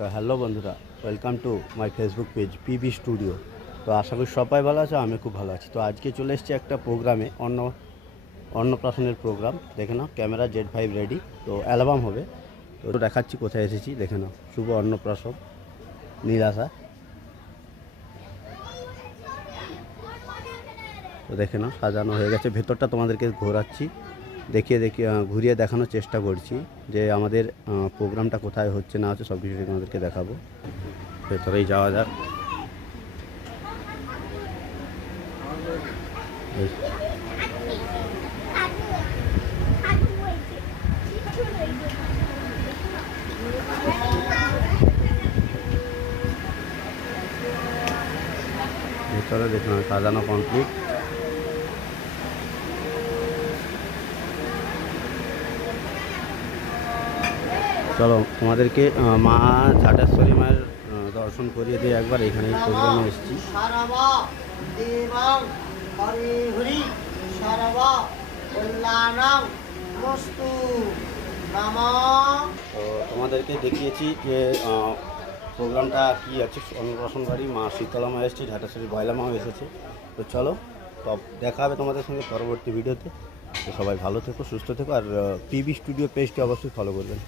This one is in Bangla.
তো হ্যালো বন্ধুরা, welcome to my Facebook page PB studio. তো আশা করি সবাই ভালো আছে, আমি খুব ভালো আছি। তো আজকে চলে এসেছি একটা প্রোগ্রামে, অন্নপ্রাশনের প্রোগ্রাম। দেখে নাও, ক্যামেরা Z5 রেডি। তো অ্যালবাম হবে, তো দেখাচ্ছি কোথায় এসেছি। দেখে নাও, শুভ অন্নপ্রাশন নীলাশা। তো দেখে নাও, সাজানো হয়ে গেছে। ভেতরটা তোমাদেরকে ঘোরাচ্ছি, ঘুরিয়ে দেখানোর চেষ্টা করছি যে আমাদের প্রোগ্রামটা কোথায় হচ্ছে না হচ্ছে সব কিছু তোমাদেরকে দেখাবো। ভেতরেই যাওয়া যাক। ভেতরে দেখুন সাজানো কমপ্লিট। চলো তোমাদেরকে মা ঝাটেশ্বরী মায়ের দর্শন করিয়ে দিয়ে একবার। এখানে প্রোগ্রামে এসেছি। তো তোমাদেরকে দেখিয়েছি যে প্রোগ্রামটা কী আছে। অন্নপ্রাশন বাড়ি মা শীতলা মা এসেছে, ঝাটেশ্বরী বয়লা মাও এসেছে। তো চলো, তো দেখা হবে তোমাদের সঙ্গে পরবর্তী ভিডিওতে। তো সবাই ভালো থেকো, সুস্থ থেকো, আর পিবি স্টুডিও পেজটি অবশ্যই ফলো করবেন।